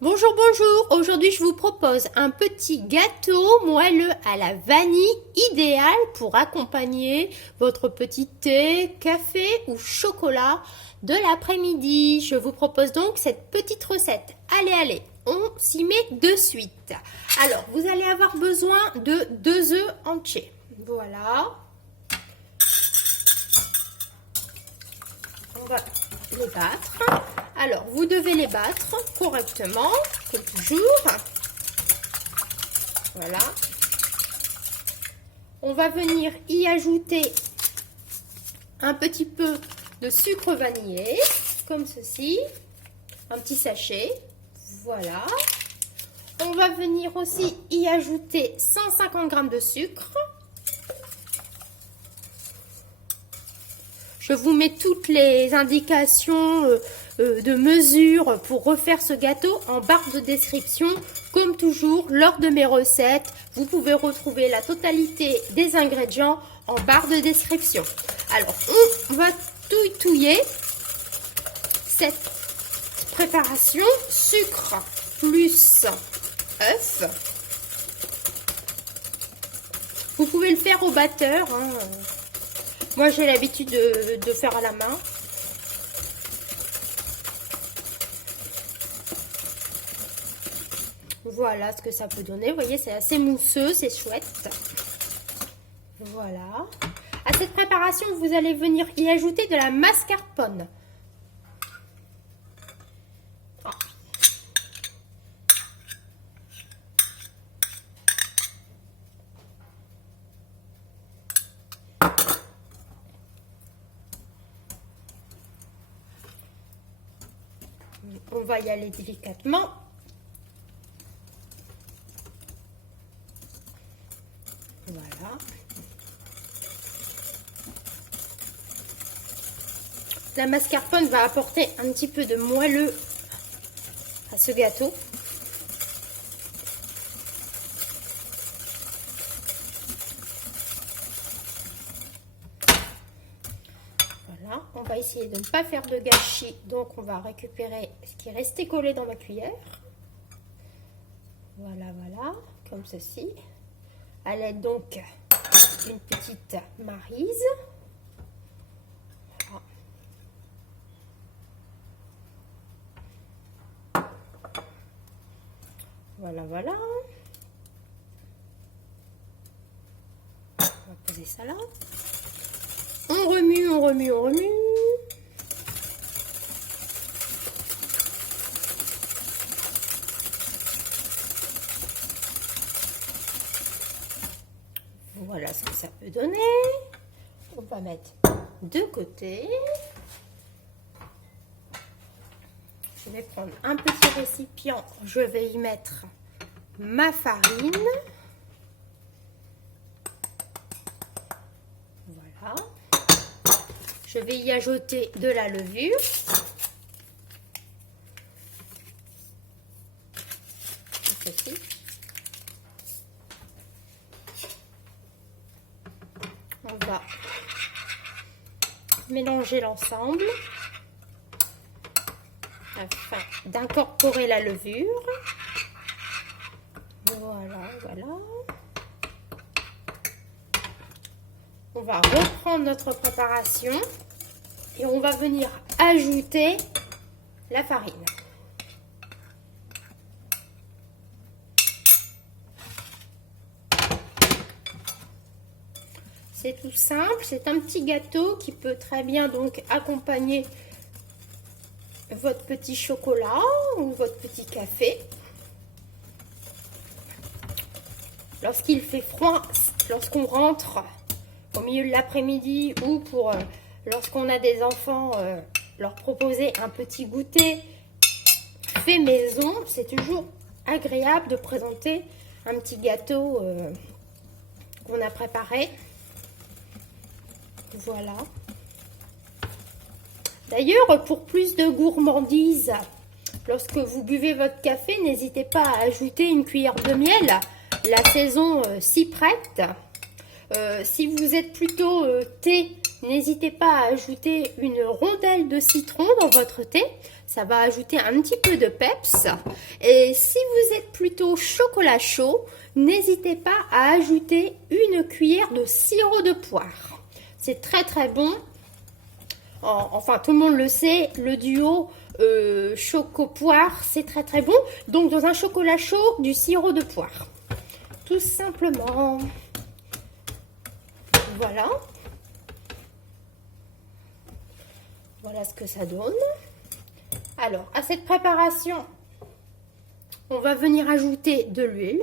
Bonjour, bonjour. Aujourd'hui, je vous propose un petit gâteau moelleux à la vanille, idéal pour accompagner votre petit thé, café ou chocolat de l'après-midi. Je vous propose donc cette petite recette. Allez, allez, on s'y met de suite. Alors, vous allez avoir besoin de 2 œufs entiers. Voilà. On va les battre. Alors, vous devez les battre correctement, comme toujours. Voilà. On va venir y ajouter un petit peu de sucre vanillé, comme ceci. Un petit sachet. Voilà. On va venir aussi y ajouter 150 g de sucre. Je vous mets toutes les indications de mesure pour refaire ce gâteau en barre de description. Comme toujours, lors de mes recettes, vous pouvez retrouver la totalité des ingrédients en barre de description. Alors, on va touiller cette préparation. Sucre plus œuf. Vous pouvez le faire au batteur, hein. Moi, j'ai l'habitude de faire à la main. Voilà ce que ça peut donner. Vous voyez, c'est assez mousseux, c'est chouette. Voilà. À cette préparation, vous allez venir y ajouter de la mascarpone. On va y aller délicatement. Voilà. La mascarpone va apporter un petit peu de moelleux à ce gâteau. Voilà, on va essayer de ne pas faire de gâchis, donc on va récupérer ce qui est resté collé dans ma cuillère. Voilà, voilà, comme ceci. À l'aide donc d'une petite maryse. Voilà, voilà. On va poser ça là. On remue, on remue, on remue. Voilà ce que ça peut donner. On va mettre de côté. Je vais prendre un petit récipient. Je vais y mettre ma farine. Voilà. Je vais y ajouter de la levure. Ceci. On va mélanger l'ensemble afin d'incorporer la levure. Voilà, voilà. On va reprendre notre préparation et on va venir ajouter la farine. C'est tout simple, c'est un petit gâteau qui peut très bien donc accompagner votre petit chocolat ou votre petit café. Lorsqu'il fait froid, lorsqu'on rentre au milieu de l'après-midi ou pour lorsqu'on a des enfants, leur proposer un petit goûter fait maison, c'est toujours agréable de présenter un petit gâteau qu'on a préparé. Voilà. D'ailleurs, pour plus de gourmandise, lorsque vous buvez votre café, n'hésitez pas à ajouter une cuillère de miel. La saison s'y prête. Si vous êtes plutôt thé, N'hésitez pas à ajouter une rondelle de citron dans votre thé. Ça va ajouter un petit peu de peps. Et si vous êtes plutôt chocolat chaud, n'hésitez pas à ajouter une cuillère de sirop de poire. C'est très très bon. Enfin, tout le monde le sait, le duo choco-poire, c'est très très bon. Donc, dans un chocolat chaud, du sirop de poire. Tout simplement. Voilà. Voilà ce que ça donne. Alors, à cette préparation, on va venir ajouter de l'huile.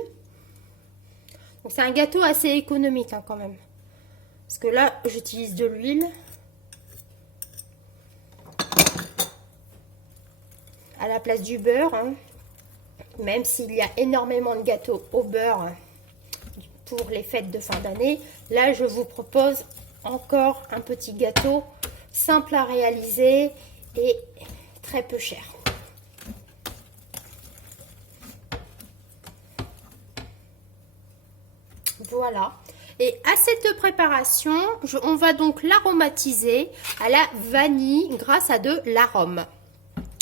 Donc, c'est un gâteau assez économique hein, quand même. Parce que là, j'utilise de l'huile. À la place du beurre. Hein. Même s'il y a énormément de gâteaux au beurre pour les fêtes de fin d'année. Là, je vous propose encore un petit gâteau simple à réaliser et très peu cher. Voilà. Et à cette préparation, on va donc l'aromatiser à la vanille grâce à de l'arôme.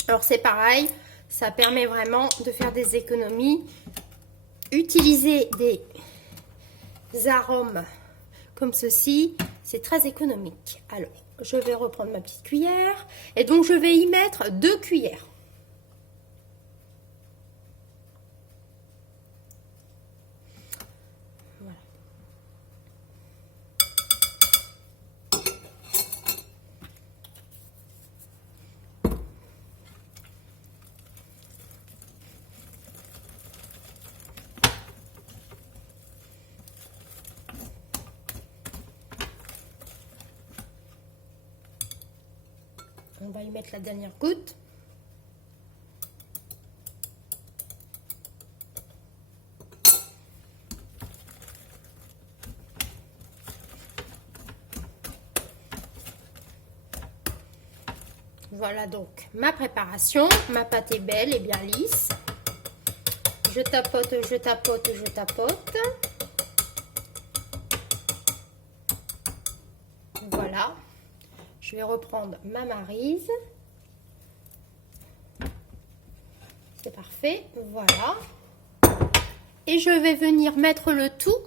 Alors c'est pareil, ça permet vraiment de faire des économies. Utiliser des arômes comme ceci, c'est très économique. Alors, je vais reprendre ma petite cuillère et donc je vais y mettre 2 cuillères. Voilà. On va y mettre la dernière goutte. Voilà donc ma préparation. Ma pâte est belle et bien lisse. Je tapote, je tapote, je tapote. Voilà. Je vais reprendre ma maryse. C'est parfait. Voilà. Et je vais venir mettre le tout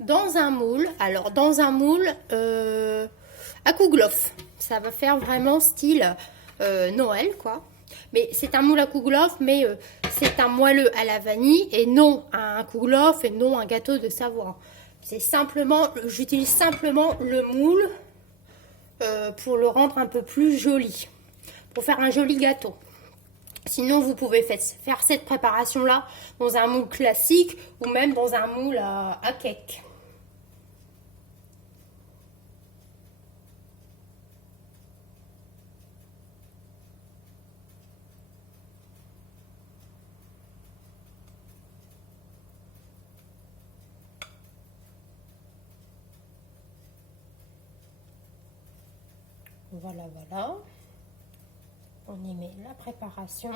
dans un moule. Alors, dans un moule à kouglof. Ça va faire vraiment style Noël, quoi. Mais c'est un moule à kouglof, mais c'est un moelleux à la vanille et non un kouglof et non un gâteau de Savoie. C'est simplement, j'utilise simplement le moule pour le rendre un peu plus joli, pour faire un joli gâteau. Sinon, vous pouvez faire cette préparation-là dans un moule classique ou même dans un moule à cake. Voilà, voilà. On y met la préparation.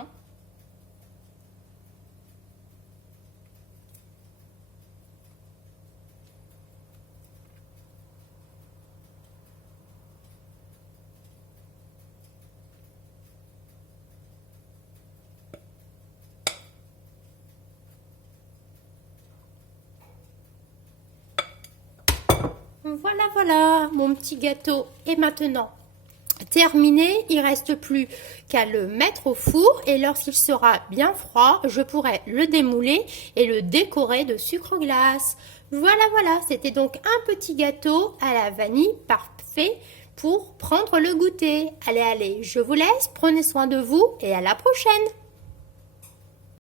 Voilà, voilà, mon petit gâteau est maintenant terminé. Il reste plus qu'à le mettre au four et lorsqu'il sera bien froid, je pourrai le démouler et le décorer de sucre glace. Voilà, voilà, c'était donc un petit gâteau à la vanille parfait pour prendre le goûter. Allez, allez, je vous laisse, prenez soin de vous et à la prochaine.